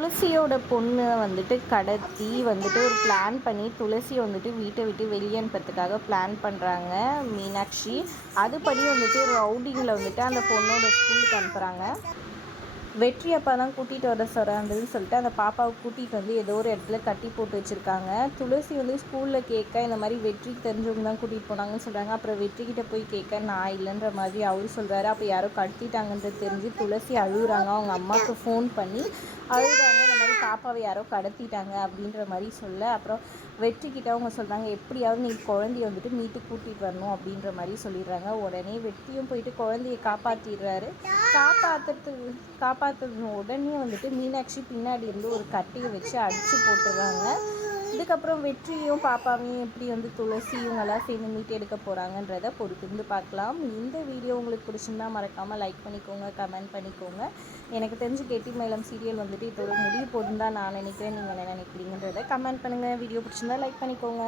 துளசியோட பொண்ணு வந்துட்டு கடத்தி வந்துட்டு ஒரு பிளான் பண்ணி துளசியை வந்துட்டு வீட்டை விட்டு வெளியே அனுப்புறதுக்காக பிளான் பண்ணுறாங்க மீனாட்சி. அதுபடி வந்துட்டு ரவுடிங்கில் வந்துட்டு அந்த பொண்ணோட ஸ்கூலுக்கு அனுப்புகிறாங்க. வெற்றி அப்பா தான் கூட்டிகிட்டு வர சொல்கிறாங்கன்னு சொல்லிட்டு அந்த பாப்பாவை கூட்டிகிட்டு வந்து ஏதோ ஒரு இடத்துல கட்டி போட்டு வச்சுருக்காங்க. துளசி வந்து ஸ்கூலில் கேட்க இந்த மாதிரி வெற்றிக்கு தெரிஞ்சவங்க தான் கூட்டிகிட்டு போனாங்கன்னு சொல்கிறாங்க. அப்புறம் வெற்றிக்கிட்ட போய் கேட்க நான் இல்லைன்ற மாதிரி அவரு சொல்கிறாரு. அப்போ யாரோ கடத்திட்டாங்கன்றது தெரிஞ்சு துளசி அழுகுறாங்க. அவங்க அம்மாவுக்கு ஃபோன் பண்ணி அழுகுறாங்க. இந்த மாதிரி பாப்பாவை யாரோ கடத்திட்டாங்க அப்படின்ற மாதிரி சொல்ல, அப்புறம் வெற்றிக்கிட்ட அவங்க சொல்கிறாங்க எப்படியாவது நீ குழந்தைய வந்துட்டு மீட்டு கூட்டிகிட்டு வரணும் அப்படின்ற மாதிரி சொல்லிடுறாங்க. உடனே வெற்றியும் போயிட்டு குழந்தைய காப்பாற்றிடுறாரு. காப்பாற்றுன உடனே வந்துட்டு மீனாட்சி பின்னாடி இருந்து ஒரு கட்டையை வச்சு அடித்து போட்டுடுறாங்க. இதுக்கப்புறம் வெற்றியும் பாப்பாவையும் எப்படி வந்து துளசி இவங்கெல்லாம் சேர்ந்து மீட்டு எடுக்க போகிறாங்கன்றதை பொறுத்திருந்து பார்க்கலாம். இந்த வீடியோ உங்களுக்கு பிடிச்சிருந்தா மறக்காமல் லைக் பண்ணிக்கோங்க, கமெண்ட் பண்ணிக்கோங்க. எனக்கு தெரிஞ்சு கெட்டிமேளம் சீரியல் வந்துட்டு இதோட முடிவு போட்டுன்னு தான் நான் நினைக்கிறேன். நீங்கள் என்ன நினைக்கிறீங்கன்றதை கமெண்ட் பண்ணுங்கள். வீடியோ பிடிச்சிருந்தா லைக் பண்ணிக்கோங்க.